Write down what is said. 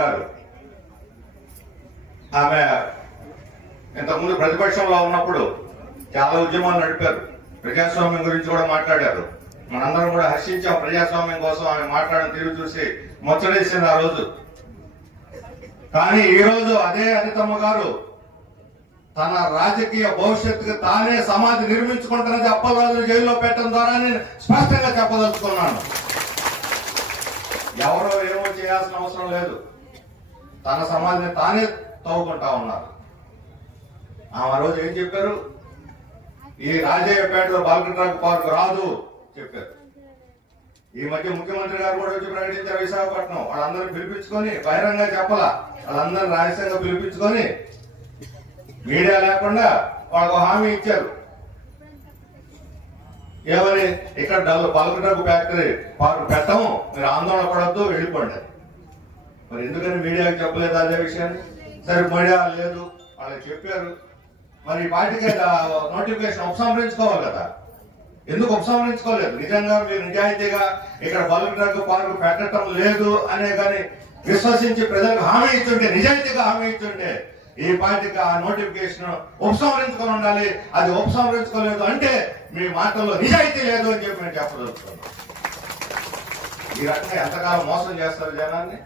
గారు ఆమె ఇంతకుముందు ప్రతిపక్షంలో ఉన్నప్పుడు చాలా ఉద్యమాలు నడిపారు. ప్రజాస్వామ్యం గురించి కూడా మాట్లాడారు. మనందరం కూడా హర్షించాం. ప్రజాస్వామ్యం కోసం ఆమె మాట్లాడిన తీరు చూసి ముచ్చటేసింది ఆ రోజు. కానీ ఈ రోజు అదే అనితమ్మ గారు తన రాజకీయ భవిష్యత్తుకు తానే సమాధి నిర్మించుకుంటున్నది అప్పలరాజు జైల్లో పెట్టడం ద్వారా నేను స్పష్టంగా చెప్పదలుచుకున్నాను. ఎవరో ఏమో చేయాల్సిన అవసరం లేదు. తన సమాధిని తానే తవ్వుకుంటా ఉన్నారు. ఆ రోజు ఏం చెప్పారు? ఈ రాజయ్యపేటలో బాలకృష్ణ పార్క్ రాదు చెప్పారు. ఈ మధ్య ముఖ్యమంత్రి గారు కూడా వచ్చి ప్రకటించారు విశాఖపట్నం. వాళ్ళందరూ పిలిపించుకొని బహిరంగ చెప్పాలా, వాళ్ళందరూ రహస్యంగా పిలిపించుకొని మీడియా లేకుండా వాళ్ళకు హామీ ఇచ్చారు. ఏమని? ఇక్కడ బాలకృష్ణ ఫ్యాక్టరీ పార్క్ పెట్టము, మీరు ఆందోళన పడద్దు, వెళ్ళిపోండి. మరి ఎందుకని మీడియాకి చెప్పలేదు అదే విషయాన్ని? సరే మీడియా లేదు, వాళ్ళకి చెప్పారు. మరి వాటికి నోటిఫికేషన్ ఉపసంహరించుకోవాలి కదా. ఎందుకు ఉపసంహరించుకోలేదు? నిజంగా మీరు నిజాయితీగా ఇక్కడ బాలకృష్ణ పార్క్ పెట్టడం లేదు అనే కానీ విశ్వసించి ప్రజలకు హామీ ఇచ్చుంటే, నిజాయితీగా హామీ ఇచ్చుంటే ఈ పార్టీకి ఆ నోటిఫికేషన్ ఉపసంహరించుకొని ఉండాలి. అది ఉపసంహరించుకోలేదు అంటే మీ మాటల్లో నిజాయితీ లేదు అని చెప్పి నేను చెప్పదలుచుకున్నాను. ఈ రకంగా ఎంతకాలం మోసం చేస్తారు జనాన్ని?